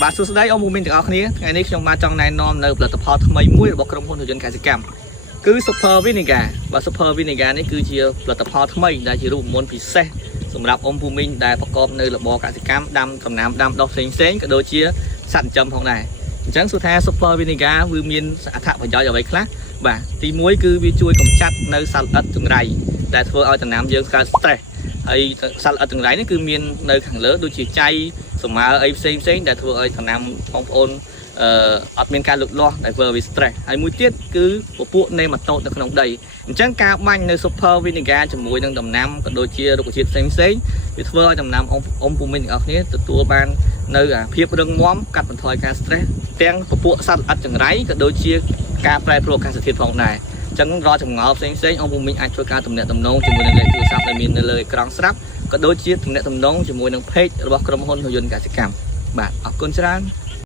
បាទសួស្តីông Muminទាំងអស់គ្នាថ្ងៃនេះខ្ញុំបានចង់ណែនាំនៅផលិតផលថ្មីមួយរបស់ក្រុមហ៊ុនរថយន្តកសិកម្មគឺ Super Vinegar បាទ Super Vinegar នេះគឺជាផលិតផលថ្មីដែលជារូបមន្តពិសេសសម្រាប់ông Muminដែលប្រកបនៅរបរកសិកម្មដាំដំណាំដាំដុះផ្សេងៗក៏ដូចជាសត្វចិញ្ចឹមផងដែរអញ្ចឹងសួរថា Super Vinegar វាមានអត្ថប្រយោជន៍អ្វីខ្លះបាទទី1គឺវាជួយកម្ចាត់នៅសត្វល្អិតចង្រៃដែលធ្វើឲ្យដំណាំយើងកើត stress ហើយសត្វល្អិតចង្រៃនេះគឺមាននៅខាងលើដូចជាចៃសម្មើអីផ្សេងដែលធ្វើឲ្យដំណាំបងប្អូនអត់មានការលូតលាស់ដែលធ្វើឲ្យវា stress ហើយមួយទៀតគឺពពួកនេម៉ាតូតនៅក្នុងដីអញ្ចឹងការបាញ់នៅ Super Vinegar ជាមួយនឹងដំណាំក៏ដូចជារុក្ខជាតិផ្សេងវាធ្វើឲ្យដំណាំអ៊ំពូមីនទាំងអស់គ្នាទទួលបាននៅភាពរឹងមាំកាត់បន្ថយការ stress ទាំងពពួកសត្វល្អិតចង្រៃក៏ដូចជាការប្រែប្រួលអាកាសធាតុផងដែរអញ្ចឹងរាល់ចម្ងល់ផ្សេងអ៊ំពូមីនអាចធ្វើការទំនាក់ទំនងជាមួយនឹងលេខទូរស័ព្ទដែលមាននៅលើអេក្រង់ស្រាប់ក៏ដូចជាទំនាក់ទំនងជាមួយនឹង page របស់ក្រុមហ៊ុនរថយន្តកសិកម្មបាទអរគុណច្រើន